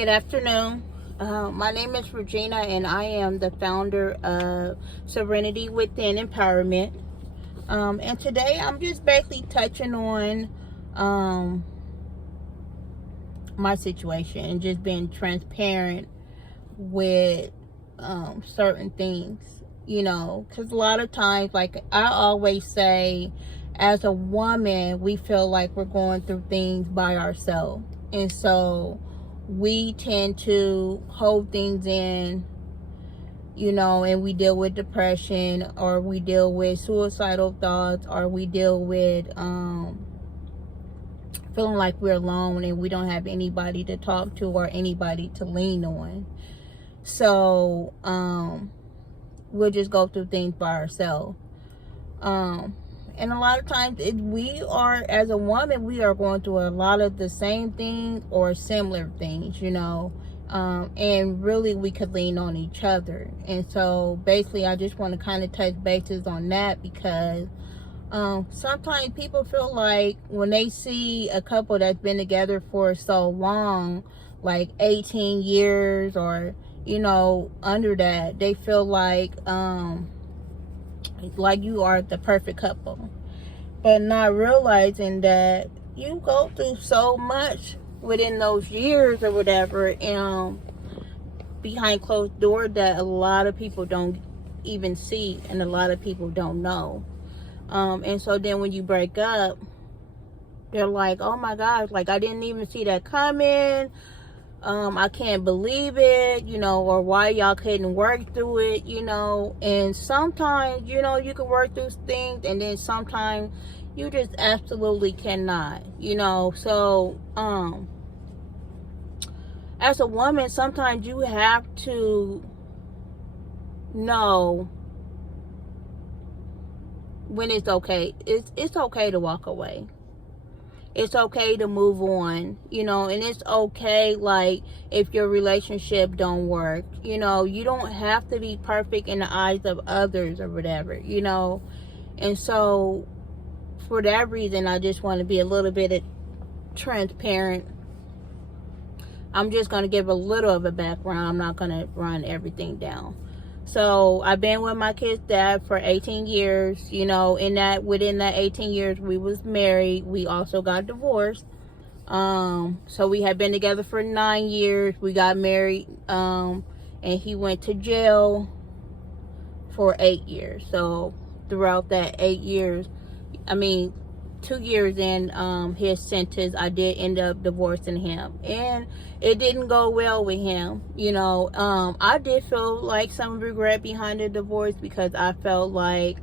Good afternoon. My name is Regina, and I am the founder of Serenity Within Empowerment. And today I'm just basically touching on my situation and just being transparent with certain things, because a lot of times, like I always say, as a woman, we feel like we're going through things by ourselves. And so we tend to hold things in, and we deal with depression, or we deal with suicidal thoughts, or we deal with feeling like we're alone and we don't have anybody to talk to or anybody to lean on. So we'll just go through things by ourselves. And a lot of times we are, as a woman, we are going through a lot of the same things or similar things, and really we could lean on each other. And so basically I just want to kind of touch bases on that, because sometimes people feel like when they see a couple that's been together for so long, like 18 years or, under that, they feel like you are the perfect couple, but not realizing that you go through so much within those years or whatever, behind closed doors, that a lot of people don't even see and a lot of people don't know. And so then when you break up, they're like, oh my gosh, like I didn't even see that coming. I can't believe it, or why y'all couldn't work through it, and sometimes, you can work through things, and then sometimes you just absolutely cannot, so, as a woman, sometimes you have to know when it's okay. It's okay to walk away. It's okay to move on, and it's okay, like, if your relationship don't work, you don't have to be perfect in the eyes of others or whatever, and so for that reason, I just want to be a little bit transparent. I'm just going to give a little of a background. I'm not going to run everything down. So I've been with my kid's dad for 18 years, within that 18 years, we was married. We also got divorced. So we had been together for 9 years. We got married, and he went to jail for 8 years. So throughout that 8 years, 2 years in his sentence, I did end up divorcing him, and it didn't go well with him. I did feel like some regret behind the divorce, because I felt like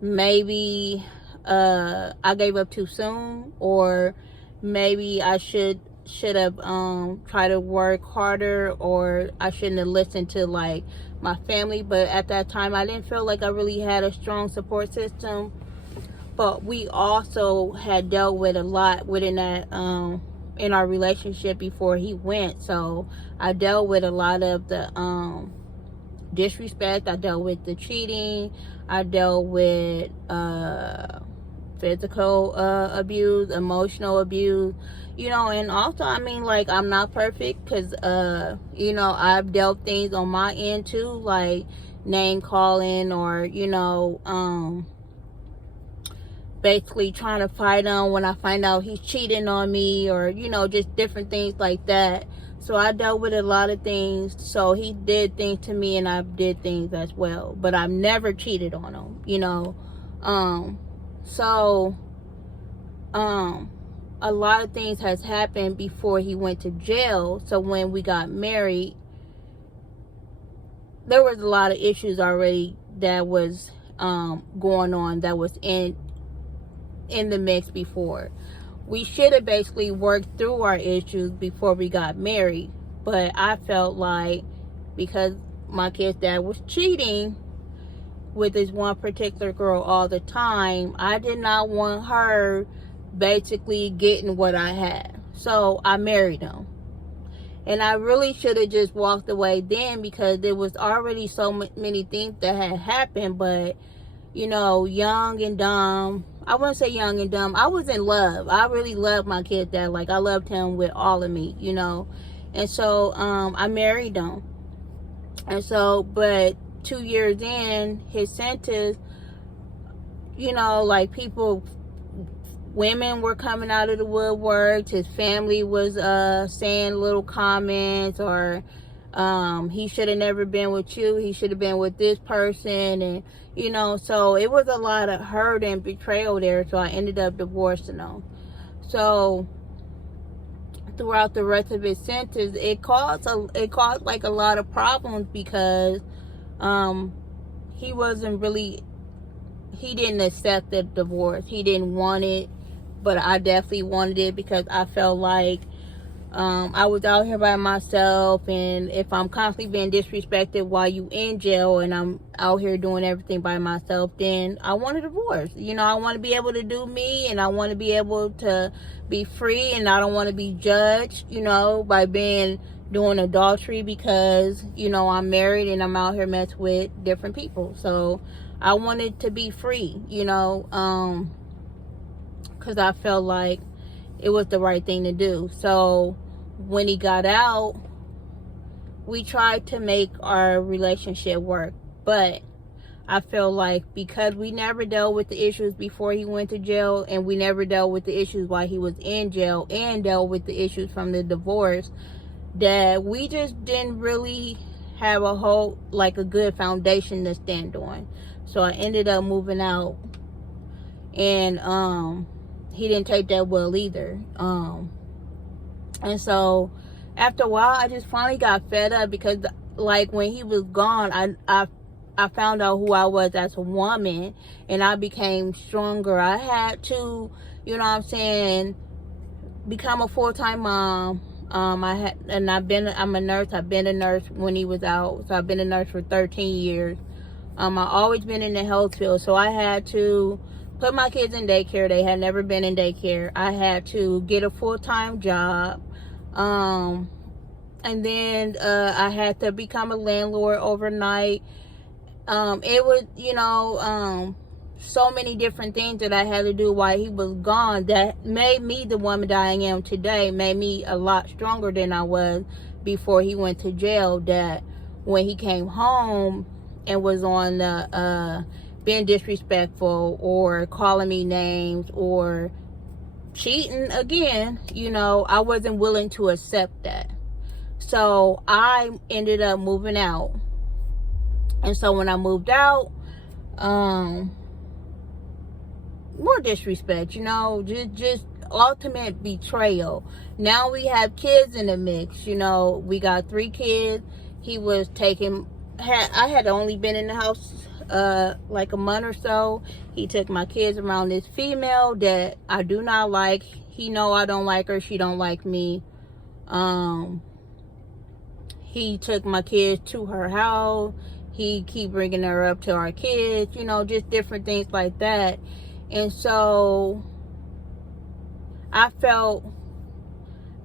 maybe I gave up too soon, or maybe I should have tried to work harder, or I shouldn't have listened to like my family. But at that time, I didn't feel like I really had a strong support system. But we also had dealt with a lot within that in our relationship before he went. So I dealt with a lot of the disrespect. I dealt with the cheating. I dealt with physical abuse, emotional abuse, and also, I'm not perfect, because, I've dealt things on my end too, like name calling, or, basically trying to fight him when I find out he's cheating on me, or, just different things like that. So I dealt with a lot of things. So he did things to me, and I did things as well. But I've never cheated on him, So, a lot of things has happened before he went to jail. So when we got married, there was a lot of issues already that was going on, that was in the mix before. We should have basically worked through our issues before we got married, but I felt like, because my kid's dad was cheating with this one particular girl all the time, I did not want her basically getting what I had. So I married him, and I really should have just walked away then, because there was already so many things that had happened. But young and dumb, I wouldn't say young and dumb. I was in love. I really loved my kid dad. Like, I loved him with all of me, And so I married him. And so, but 2 years in, his sentence, you know, like people, women were coming out of the woodwork. His family was saying little comments, or he should have never been with you. He should have been with this person. And, you know, so it was a lot of hurt and betrayal there. So I ended up divorcing him. So throughout the rest of his sentence, it caused like a lot of problems, because he wasn't really, he didn't accept the divorce. He didn't want it, but I definitely wanted it, because I felt like I was out here by myself, and if I'm constantly being disrespected while you in jail and I'm out here doing everything by myself, then I want a divorce. You know, I want to be able to do me, and I want to be able to be free, and I don't want to be judged, you know, by doing adultery, because, you know, I'm married and I'm out here messing with different people. So I wanted to be free, you know, because I felt like it was the right thing to do. So when he got out, we tried to make our relationship work, but I feel like because we never dealt with the issues before he went to jail, and we never dealt with the issues while he was in jail, and dealt with the issues from the divorce, that we just didn't really have a good foundation to stand on. So I ended up moving out, and he didn't take that well either. And so after a while, I just finally got fed up, because like when he was gone, I found out who I was as a woman, and I became stronger. I had to, you know what I'm saying, become a full-time mom. I'm a nurse. I've been a nurse when he was out. So I've been a nurse for 13 years. I've always been in the health field. So I had to put my kids in daycare. They had never been in daycare. I had to get a full-time job. And then I had to become a landlord overnight. It was, you know, so many different things that I had to do while he was gone that made me the woman that I am today, made me a lot stronger than I was before he went to jail. That when he came home and was on the being disrespectful or calling me names or cheating again, you know, I wasn't willing to accept that. So I ended up moving out. And so when I moved out, more disrespect, you know, just ultimate betrayal. Now we have kids in the mix, you know, we got 3 kids. He was I had only been in the house like a month or so. He took my kids around this female that I do not like. He know I don't like her. She don't like me. He took my kids to her house. He keep bringing her up to our kids, you know, just different things like that. And so I felt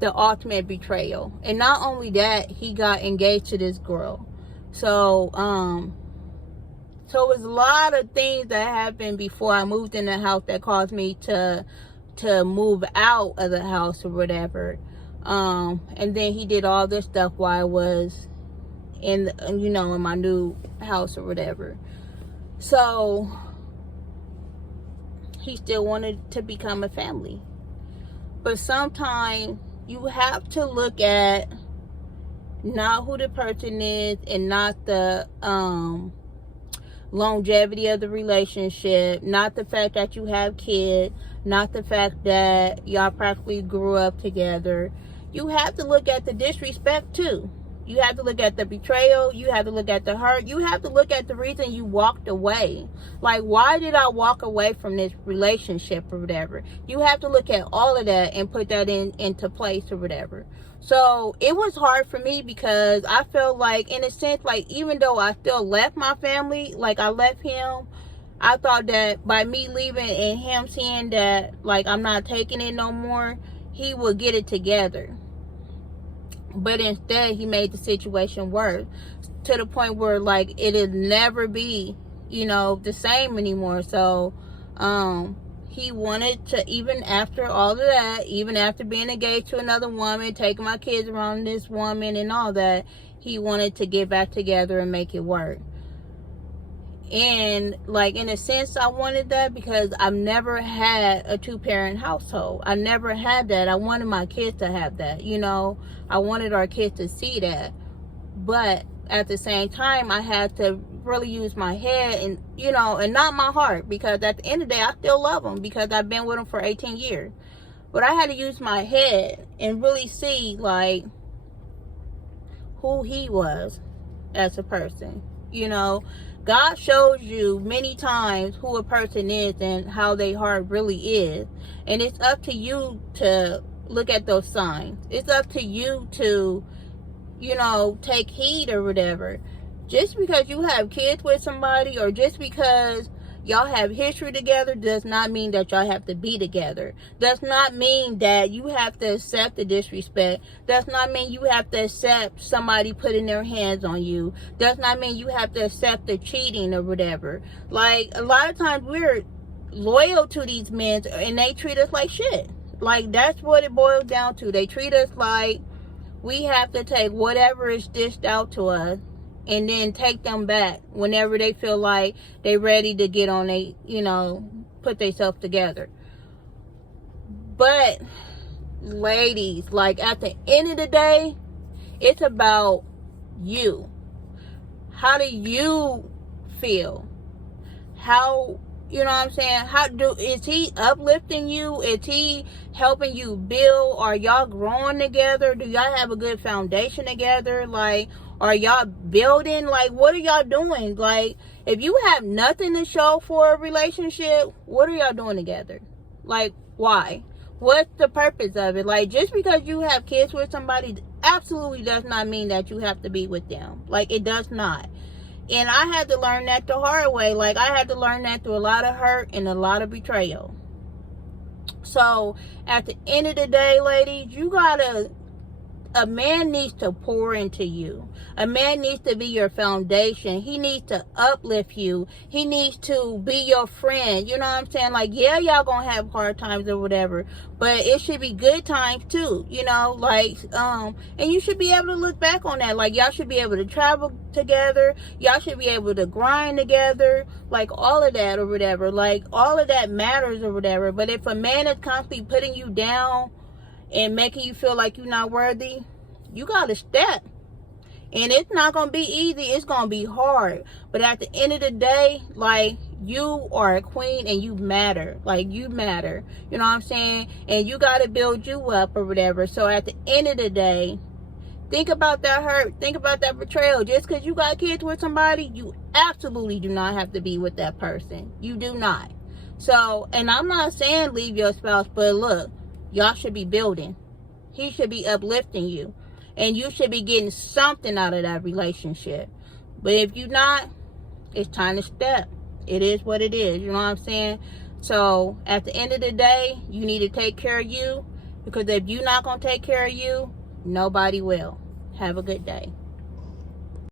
the ultimate betrayal. And not only that, he got engaged to this girl. So it was a lot of things that happened before I moved in the house that caused me to move out of the house or whatever. And then he did all this stuff while I was in my new house or whatever. So he still wanted to become a family. But sometimes you have to look at not who the person is, and not the longevity of the relationship, not the fact that you have kids, not the fact that y'all practically grew up together. You have to look at the disrespect too. You have to look at the betrayal. You have to look at the hurt. You have to look at the reason you walked away. Like, why did I walk away from this relationship or whatever? You have to look at all of that and put that into place or whatever. So it was hard for me, because I felt like, in a sense, like, even though I still left my family, like I left him, I thought that by me leaving and him seeing that, like, I'm not taking it no more, he would get it together. But instead, he made the situation worse, to the point where, like, it'll never be, you know, the same anymore. So he wanted to, even after all of that, even after being engaged to another woman, taking my kids around this woman and all that, he wanted to get back together and make it work. And like, in a sense, I wanted that because I've never had a 2-parent household. I never had that. I wanted my kids to have that, you know. I wanted our kids to see that. But at the same time, I had to really use my head and, you know, and not my heart, because at the end of the day, I still love him because I've been with him for 18 years. But I had to use my head and really see, like, who he was as a person, you know. God shows you many times who a person is and how their heart really is. And it's up to you to look at those signs. It's up to you to, you know, take heed or whatever. Just because you have kids with somebody, or just because y'all have history together, does not mean that y'all have to be together. Does not mean that you have to accept the disrespect. Does not mean you have to accept somebody putting their hands on you. Does not mean you have to accept the cheating or whatever. Like, a lot of times we're loyal to these men and they treat us like shit. Like, that's what it boils down to. They treat us like we have to take whatever is dished out to us and then take them back whenever they feel like they're ready to get on a, you know, put themselves together. But ladies, like, at the end of the day, it's about you. How do you feel? How, you know what I'm saying? Is he uplifting you? Is he helping you build? Are y'all growing together? Do y'all have a good foundation together? Like, are y'all building? Like, what are y'all doing? Like, if you have nothing to show for a relationship, what are y'all doing together? Like, why? What's the purpose of it? Like, just because you have kids with somebody absolutely does not mean that you have to be with them. Like, it does not. And I had to learn that the hard way. Like, I had to learn that through a lot of hurt and a lot of betrayal. So, at the end of the day, ladies, a man needs to pour into you. A man needs to be your foundation. He needs to uplift you. He needs to be your friend. You know what I'm saying? Like, yeah, y'all gonna have hard times or whatever, but it should be good times too, you know, like, and you should be able to look back on that. Like, y'all should be able to travel together. Y'all should be able to grind together, like, all of that or whatever. Like, all of that matters or whatever. But if a man is constantly putting you down and making you feel like you're not worthy, you gotta step. And it's not gonna be easy. It's gonna be hard. But at the end of the day, like, you are a queen and you matter. Like, you matter. You know what I'm saying? And you gotta build you up or whatever. So at the end of the day, think about that hurt. Think about that betrayal. Just because you got kids with somebody, you absolutely do not have to be with that person. You do not. So, and I'm not saying leave your spouse, but look, y'all should be building. He should be uplifting you. And you should be getting something out of that relationship. But if you're not, it's time to step. It is what it is. You know what I'm saying? So, at the end of the day, you need to take care of you. Because if you're not going to take care of you, nobody will. Have a good day.